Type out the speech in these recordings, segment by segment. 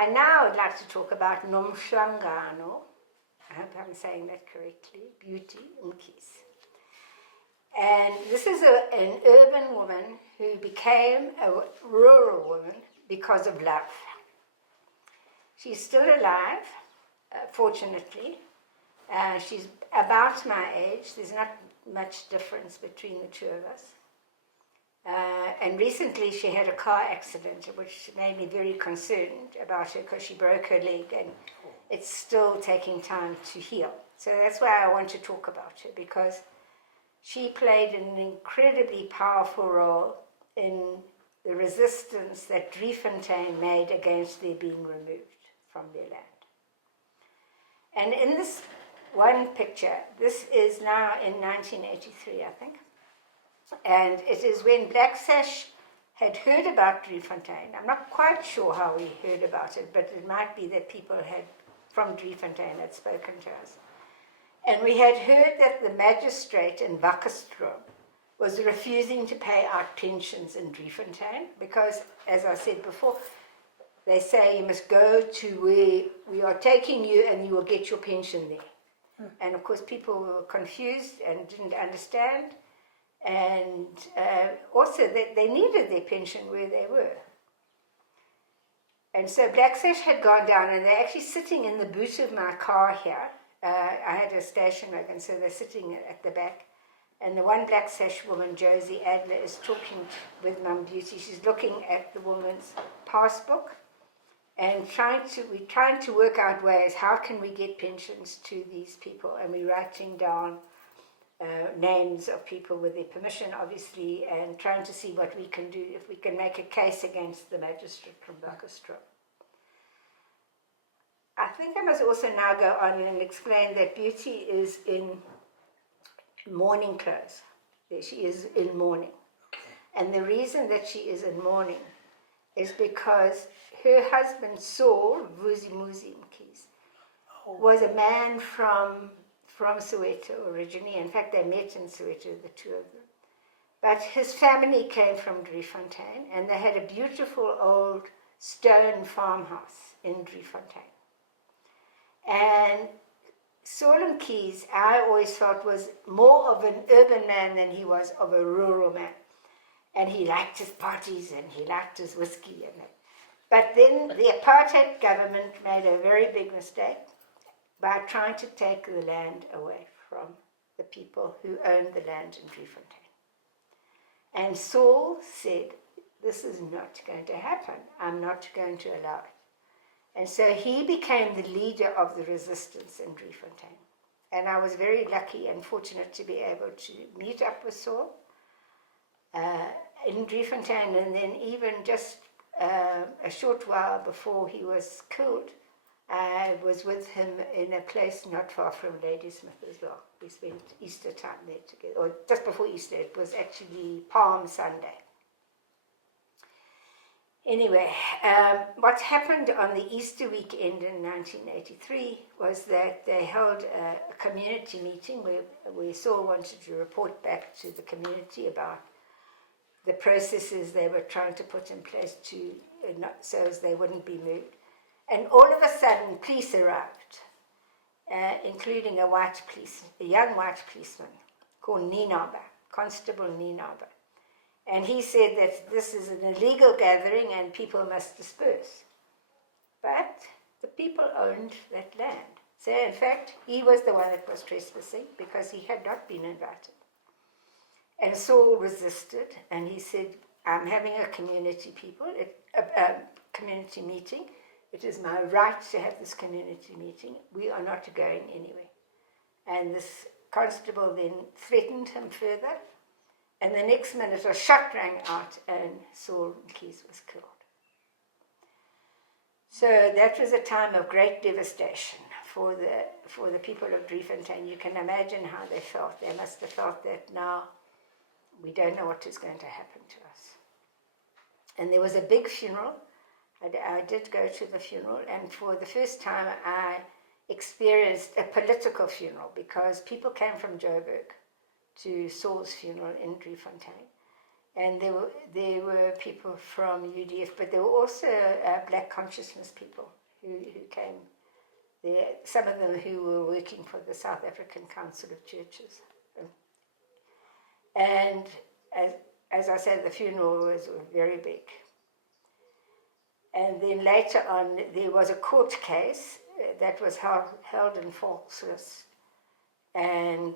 I now would like to talk about Nomhlangano, I hope I'm saying that correctly, Beauty Mkhize. And this is an urban woman who became a rural woman because of love. She's still alive, fortunately. She's about my age. There's not much difference between the two of us. And recently she had a car accident, which made me very concerned about her because she broke her leg and it's still taking time to heal. So that's why I want to talk about her, because she played an incredibly powerful role in the resistance that Driefontein made against their being removed from their land. And in this one picture, this is now in 1983, I think, and it is when Black Sash had heard about Driefontein. I'm not quite sure how we heard about it, but it might be that people from Driefontein had spoken to us. And we had heard that the magistrate in Wakkerstroom was refusing to pay out pensions in Driefontein because, as I said before, they say you must go to where we are taking you and you will get your pension there. And of course people were confused and didn't understand, and also that they needed their pension where they were. And so Black Sash had gone down, and they're actually sitting in the boot of my car here. I had a station wagon, so they're sitting at the back. And the one Black Sash woman, Josie Adler, is talking with Mum Beauty. She's looking at the woman's passbook and we're trying to work out ways, how can we get pensions to these people? And we're writing down names of people with their permission, obviously, and trying to see what we can do, if we can make a case against the magistrate from Wakkerstroom. I think I must also now go on and explain that Beauty is in mourning clothes. She is in mourning. And the reason that she is in mourning is because her husband, Saul Mkhize, was a man from Soweto originally. In fact, they met in Soweto, the two of them. But his family came from Driefontein, and they had a beautiful old stone farmhouse in Driefontein. And Saul Mkhize, I always felt, was more of an urban man than he was of a rural man. And he liked his parties and he liked his whiskey and that. But then the apartheid government made a very big mistake by trying to take the land away from the people who owned the land in Driefontein. And Saul said, this is not going to happen. I'm not going to allow it. And so he became the leader of the resistance in Driefontein. And I was very lucky and fortunate to be able to meet up with Saul in Driefontein, and then even just a short while before he was killed, I was with him in a place not far from Ladysmith as well. We spent Easter time there together, or just before Easter. It was actually Palm Sunday. Anyway, what happened on the Easter weekend in 1983 was that they held a community meeting where Saul wanted to report back to the community about the processes they were trying to put in place so as they wouldn't be moved. And all of a sudden, police arrived, including a young white policeman called Ninaba, Constable Ninaba. And he said that this is an illegal gathering and people must disperse. But the people owned that land. So in fact, he was the one that was trespassing because he had not been invited. And Saul resisted, and he said, I'm having a community meeting. It is my right to have this community meeting. We are not going anywhere. And this constable then threatened him further. And the next minute a shot rang out and Saul Mkhize was killed. So that was a time of great devastation for the people of Driefontein. You can imagine how they felt. They must have felt that now we don't know what is going to happen to us. And there was a big funeral. I did go to the funeral, and for the first time I experienced a political funeral because people came from Joburg to Saul's funeral in Driefontein. And there were people from UDF, but there were also black consciousness people who came there, some of them who were working for the South African Council of Churches. And as I said, the funeral was very big. And then later on, there was a court case that was held in falseness. And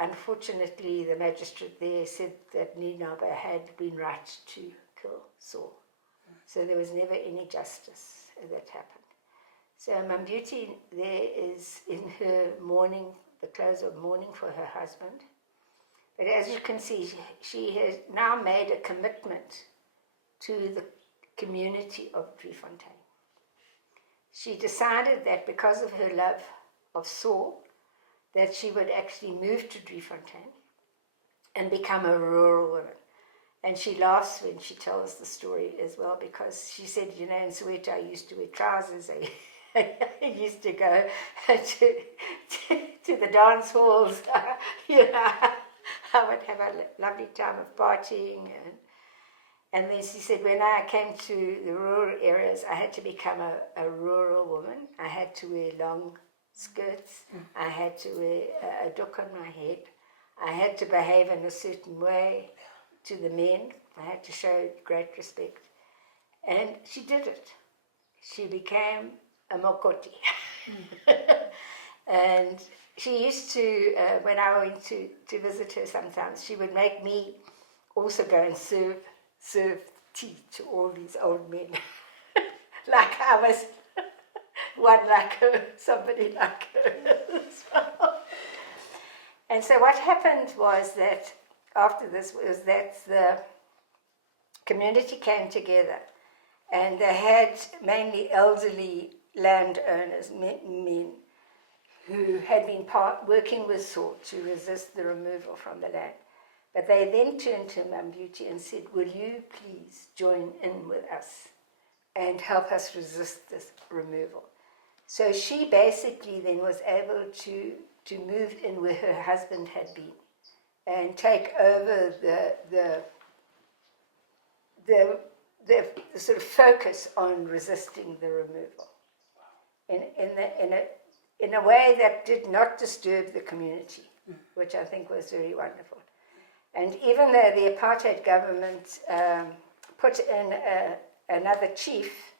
unfortunately, the magistrate there said that Ninaba had been right to kill Saul. So there was never any justice that happened. So Mam Beauty there is in her mourning, the clothes of mourning for her husband. But as you can see, she has now made a commitment to the community of Driefontein. She decided that because of her love of Saul, that she would actually move to Driefontein and become a rural woman. And she laughs when she tells the story as well, because she said, you know, in Soweto I used to wear trousers, I used to go to the dance halls, you know, I would have a lovely time of partying. And then she said, when I came to the rural areas, I had to become a rural woman. I had to wear long skirts. I had to wear a doek on my head. I had to behave in a certain way to the men. I had to show great respect. And she did it. She became a mokoti. And she used to, when I went to visit her sometimes, she would make me also go and serve tea to all these old men. Like I was one like her, somebody like her as well. And so what happened was that after this was that the community came together, and they had mainly elderly landowners, men, who had been working with Saul to resist the removal from the land. But they then turned to Mam Beauty and said, will you please join in with us and help us resist this removal? So she basically then was able to move in where her husband had been and take over the sort of focus on resisting the removal in a way that did not disturb the community, which I think was very wonderful. And even though the apartheid government put in another chief,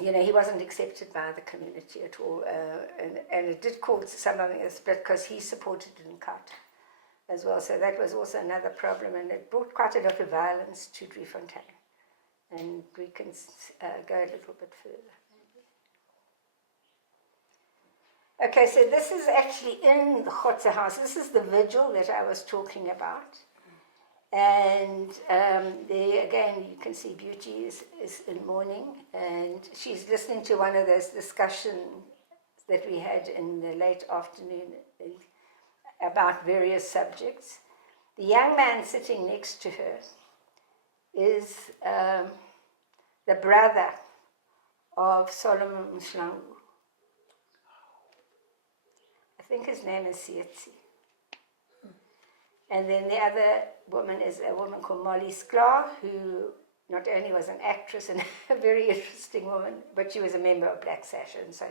you know, he wasn't accepted by the community at all, and it did cause some of a split because he supported Nkata as well. So that was also another problem, and it brought quite a lot of violence to Driefontein. And we can go a little bit further. Okay, so this is actually in the Khotsa house. This is the vigil that I was talking about. And there again, you can see Beauty is in mourning, and she's listening to one of those discussions that we had in the late afternoon about various subjects. The young man sitting next to her is the brother of Solomon Mshlangu. I think his name is Sietsi. And then the other woman is a woman called Molly Sklar, who not only was an actress and a very interesting woman, but she was a member of Black Sash, and so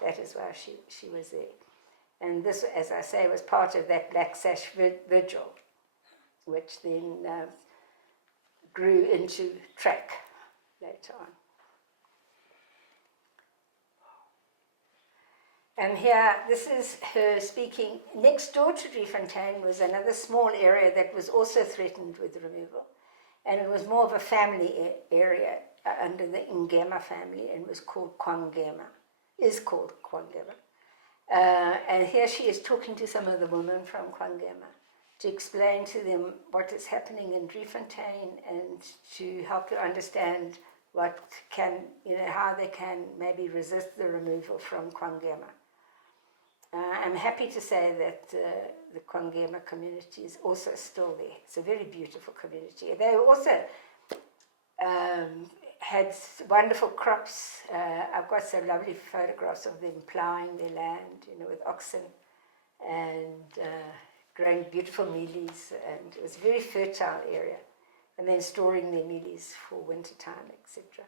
that is why she was there. And this, as I say, was part of that Black Sash vigil, which then grew into track later on. And here, this is her speaking. Next door to Driefontein was another small area that was also threatened with removal. And it was more of a family area under the Ngema family, and was called Kwangema, and here she is talking to some of the women from Kwangema to explain to them what is happening in Driefontein and to help to understand what can, how they can maybe resist the removal from Kwangema. I'm happy to say that the Kwangema community is also still there. It's a very beautiful community. They also had wonderful crops. I've got some lovely photographs of them ploughing their land, with oxen and growing beautiful mealies, and it was a very fertile area, and then storing their mealies for winter time, etc.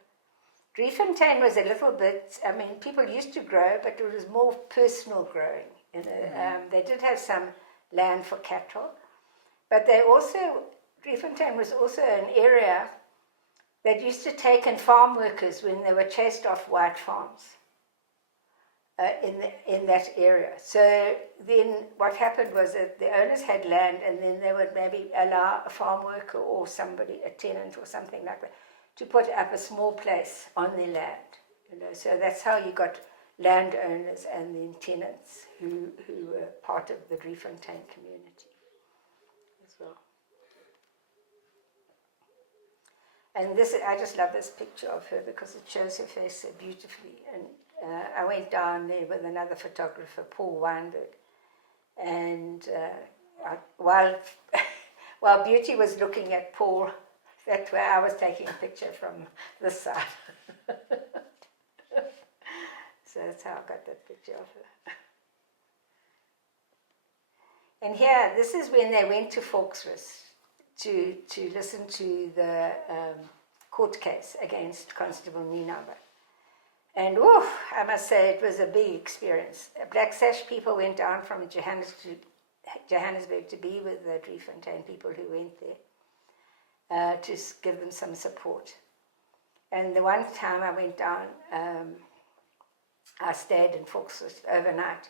Driefontein was a little bit, I mean, people used to grow, but it was more personal growing. You know, they did have some land for cattle, but Driefontein was also an area that used to take in farm workers when they were chased off white farms in that area. So then what happened was that the owners had land, and then they would maybe allow a farm worker or somebody, a tenant or something like that, to put up a small place on their land. You know, so that's how you got landowners and then tenants who were part of the Driefontein community as well. And this, I just love this picture of her because it shows her face so beautifully. And I went down there with another photographer, Paul Weinberg, and while Beauty was looking at Paul, that's where I was taking a picture from this side. So that's how I got that picture of her. And here, this is when they went to Volksrust to listen to the court case against Constable Ninaber. And I must say it was a big experience. Black Sash people went down from Johannesburg to be with the Driefontein people who went there to give them some support. And the one time I went down, I stayed in Volksrust overnight.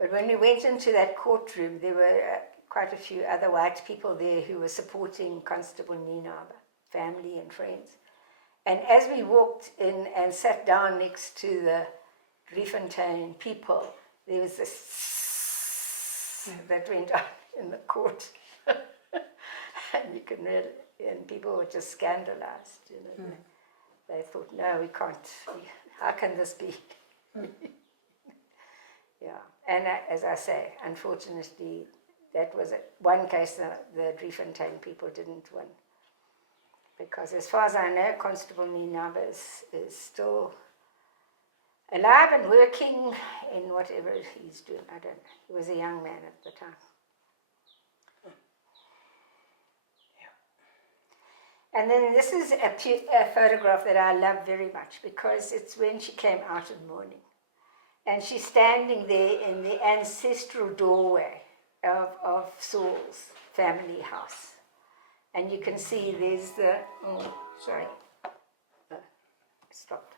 But when we went into that courtroom, there were quite a few other white people there who were supporting Constable Ninaber, family and friends. And as we walked in and sat down next to the Driefontein people, there was this that went on in the court. And you can really, and people were just scandalized, you know. They thought, no, we can't, how can this be? Yeah, and as I say, unfortunately, that was one case the Driefontein people didn't win. Because as far as I know, Constable Ninaber is still alive and working in whatever he's doing. I don't know. He was a young man at the time. Yeah. And then this is a photograph that I love very much because it's when she came out in mourning. And she's standing there in the ancestral doorway of Saul's family house. And you can see there's the, stopped.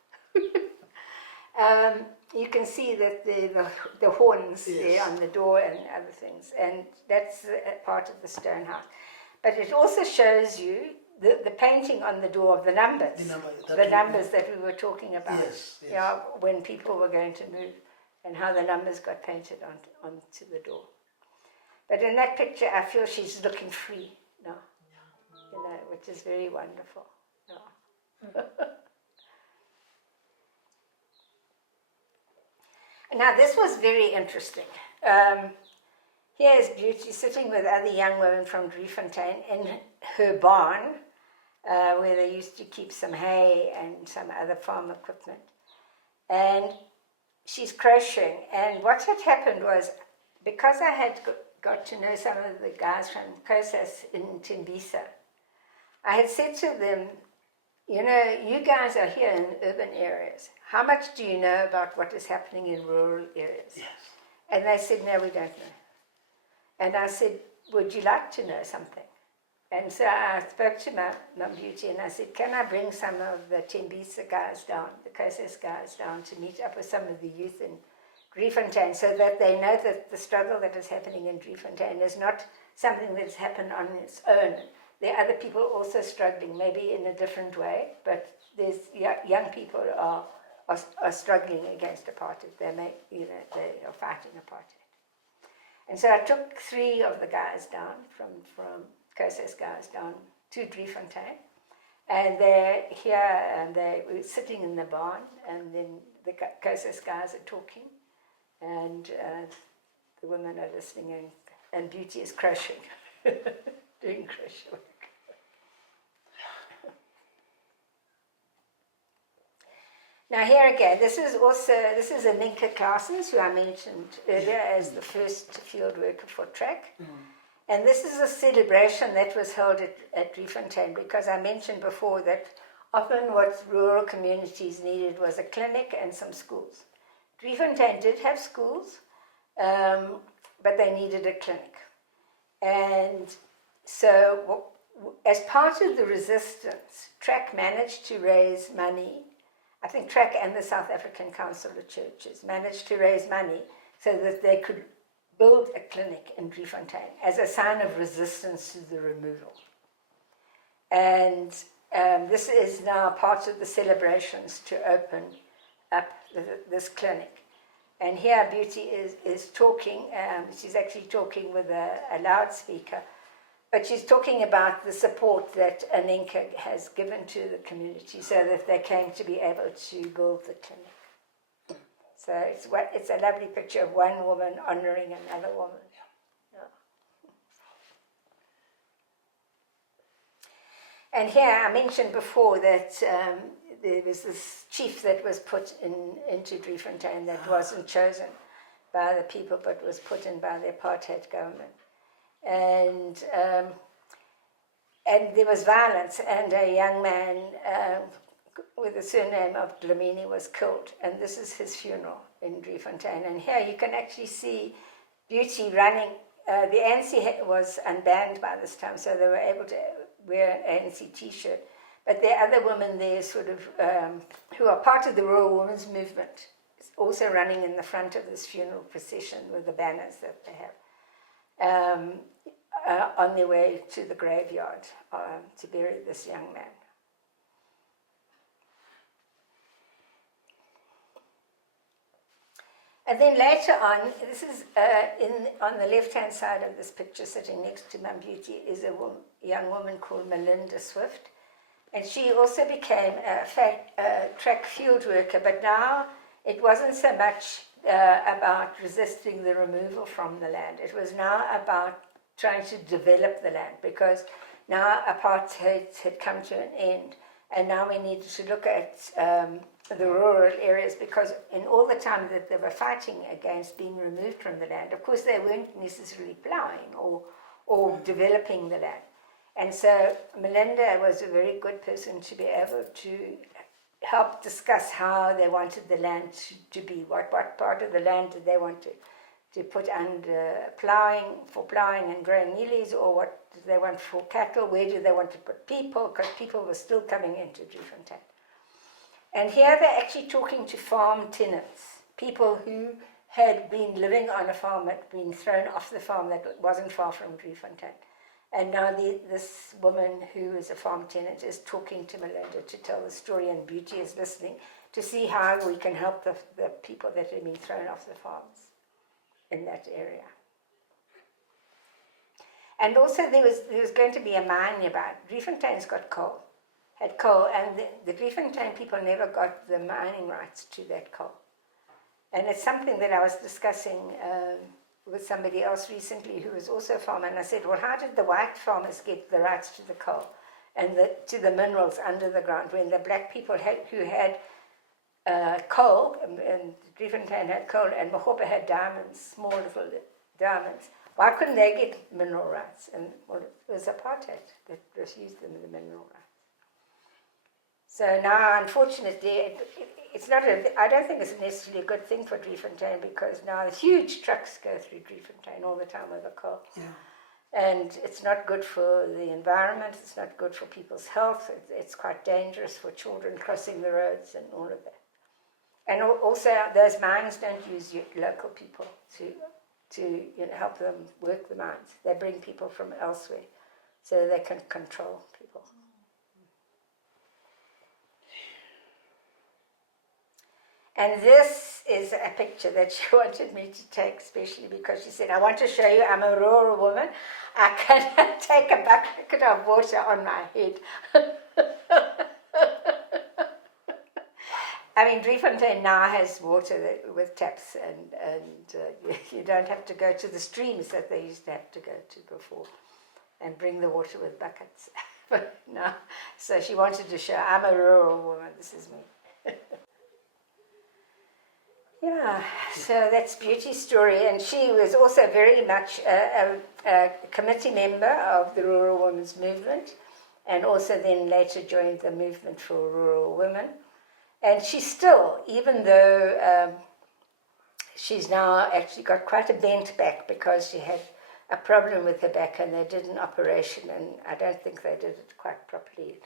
You can see that the horns there on the door and other things. And that's part of the stone house. But it also shows you the painting on the door of the numbers. The numbers that we were talking about. Yes. Yeah, when people were going to move and how the numbers got painted onto the door. But in that picture, I feel she's looking free now. You know, which is very wonderful. Yeah. Now, this was very interesting. Here is Beauty sitting with other young women from Driefontein in her barn, where they used to keep some hay and some other farm equipment. And she's crocheting. And what had happened was, because I had got to know some of the guys from KwaZulu in Tembisa, I had said to them, you know, you guys are here in urban areas. How much do you know about what is happening in rural areas? Yes. And they said, no, we don't know. And I said, would you like to know something? And so I spoke to my Beauty and I said, can I bring some of the Tembisa guys down, the KwaZulu guys down to meet up with some of the youth in Driefontein so that they know that the struggle that is happening in Driefontein is not something that's happened on its own. There are other people also struggling, maybe in a different way, but there's young people are struggling against apartheid. They are fighting apartheid. And so I took 3 of the guys down from KwaZulu guys down to Driefontein, and they're here and they were sitting in the barn, and then the KwaZulu guys are talking, and the women are listening, and Beauty is crocheting, doing crochet work. Now here again, this is Aminka Claessens, who I mentioned earlier as the first field worker for TRAC. And this is a celebration that was held at Driefontein, because I mentioned before that often what rural communities needed was a clinic and some schools. Driefontein did have schools, but they needed a clinic. And so as part of the resistance, TRAC managed to raise money. I think TRAC and the South African Council of Churches managed to raise money so that they could build a clinic in Driefontein as a sign of resistance to the removal. And this is now part of the celebrations to open up this clinic. And here Beauty is talking, she's actually talking with a loudspeaker, but she's talking about the support that Aninka has given to the community so that they came to be able to build the clinic. So it's a lovely picture of one woman honoring another woman. Yeah. And here I mentioned before that there was this chief that was put into Driefontein that wasn't chosen by the people but was put in by the apartheid government. And there was violence, and a young man with the surname of Dlamini was killed, and this is his funeral in Driefontein. And here you can actually see Beauty running. The ANC was unbanned by this time, so they were able to wear an ANC t-shirt. But there are other women there who are part of the Rural Women's Movement, also running in the front of this funeral procession with the banners that they have, on their way to the graveyard to bury this young man. And then later on, this is on the left-hand side of this picture, sitting next to Mum Beauty, is a young woman called Melinda Swift. And she also became a track field worker, but now it wasn't so much about resisting the removal from the land. It was now about trying to develop the land, because now apartheid had come to an end, and now we needed to look at the rural areas, because in all the time that they were fighting against being removed from the land, of course they weren't necessarily ploughing or developing the land. And so Melinda was a very good person to be able to help discuss how they wanted the land to be, what part of the land did they want to put under ploughing and growing mealies, or what did they want for cattle, where do they want to put people, because people were still coming into Driefontein. And here they're actually talking to farm tenants, people who had been living on a farm, had been thrown off the farm that wasn't far from Driefontein. And now this woman who is a farm tenant is talking to Melinda to tell the story, and Beauty is listening to see how we can help the people that have been thrown off the farms in that area. And also there was going to be a mine nearby. Driefontein's had coal, and the Driefontein people never got the mining rights to that coal. And it's something that I was discussing with somebody else recently who was also a farmer, and I said, well, how did the white farmers get the rights to the coal and to the minerals under the ground when the black people who had coal, and Driefontein had coal, and Mokgopa had diamonds, small little diamonds, why couldn't they get mineral rights? And well, it was apartheid that refused them the mineral rights. So now, unfortunately, it's not I don't think it's necessarily a good thing for Driefontein, because now huge trucks go through Driefontein all the time with the coal. Yeah. And it's not good for the environment, it's not good for people's health, it's quite dangerous for children crossing the roads and all of that. And also, those mines don't use local people to help them work the mines. They bring people from elsewhere so they can control people. And this is a picture that she wanted me to take, especially because she said, I want to show you I'm a rural woman. I can take a bucket of water on my head. I mean, Driefontein now has water with taps, and you don't have to go to the streams that they used to have to go to before and bring the water with buckets. But no, so she wanted to show I'm a rural woman, this is me. Yeah, so that's Beauty's story, and she was also very much a committee member of the Rural Women's Movement, and also then later joined the movement for rural women. And she still, even though she's now actually got quite a bent back because she had a problem with her back and they did an operation, and I don't think they did it quite properly,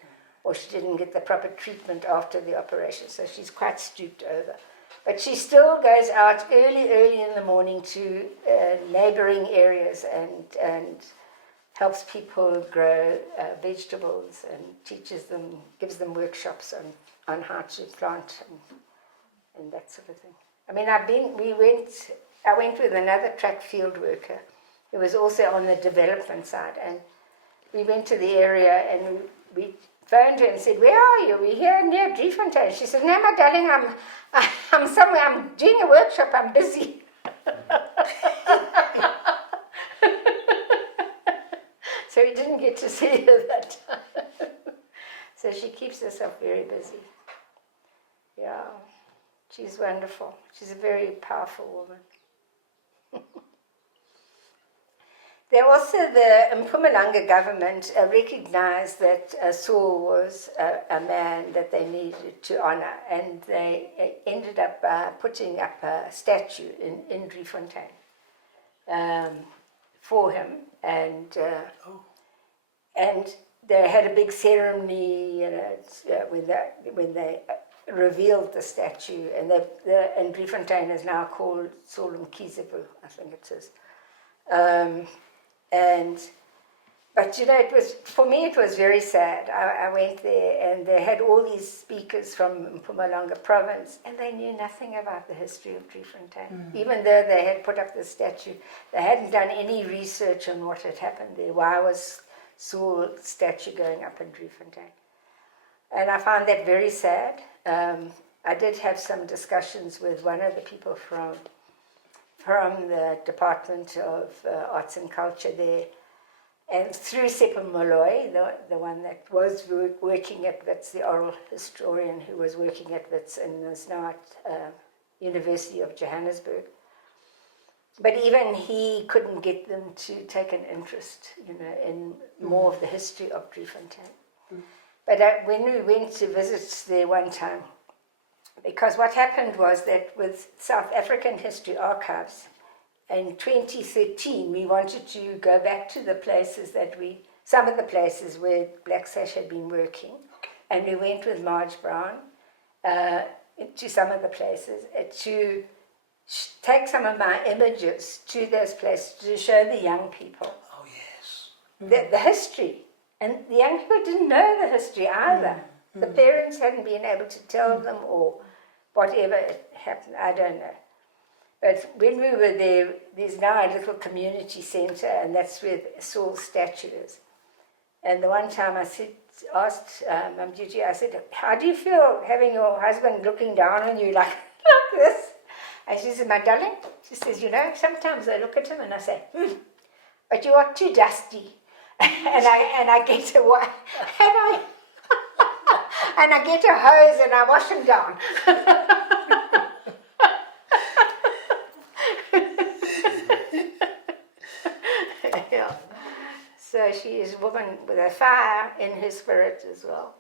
or she didn't get the proper treatment after the operation, so she's quite stooped over. But she still goes out early in the morning to neighboring areas and helps people grow vegetables and teaches them, gives them workshops on how to plant and that sort of thing. I mean, I went with another track field worker who was also on the development side, and we went to the area and we phoned her and said, "Where are you? We're here near Driefontein." She said, "No, my darling, I'm somewhere. I'm doing a workshop. I'm busy." So we didn't get to see her that time. So she keeps herself very busy. Yeah, she's wonderful. She's a very powerful woman. There also, the Mpumalanga government recognized that Saul was a man that they needed to honor, and they ended up putting up a statue in Driefontein for him, and they had a big ceremony, you know, when they revealed the statue, and Driefontein is now called Saul Mkhize, I think it is. But you know, for me it was very sad. I went there and they had all these speakers from Mpumalanga province, and they knew nothing about the history of Driefontein. Even though they had put up the statue, they hadn't done any research on what had happened there. Why was Saul's statue going up in Driefontein? And I found that very sad. I did have some discussions with one of the people from the Department of Arts and Culture there, and through Sepa Molloy, the one that was working at Wits, the oral historian who was working at Wits and is now at University of Johannesburg. But even he couldn't get them to take an interest, you know, in more of the history of Driefontein. But when we went to visit there one time, because what happened was that with South African History Archives, in 2013, we wanted to go back to the places some of the places where Black Sash had been working, and we went with Marge Brown to some of the places to take some of my images to those places to show the young people. Oh, yes. The history. And the young people didn't know the history either. The parents hadn't been able to tell them, or whatever happened, I don't know. But when we were there, there's now a little community centre, and that's where Saul's statue is. And the one time I asked Mum Duty, I said, "How do you feel having your husband looking down on you like this?" And she said, "My darling," she says, "you know, sometimes I look at him and I say, but you are too dusty." and I get a and I get a hose and I wash him down. Yeah. So she is a woman with a fire in her spirit as well.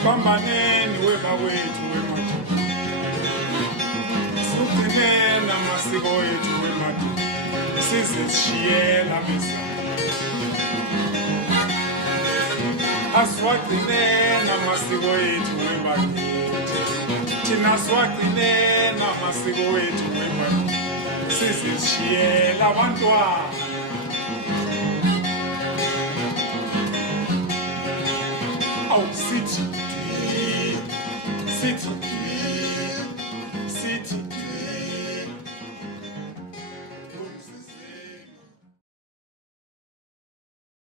Sibambaneni webawethu wemaduka, sugcineni amasiko ethu wemaduka, sizishiyela abezala. Asiwagcineni amasiko ethu webakithi, thina siwagcineni amasiko ethu webakithi, sizishiyela abantwana.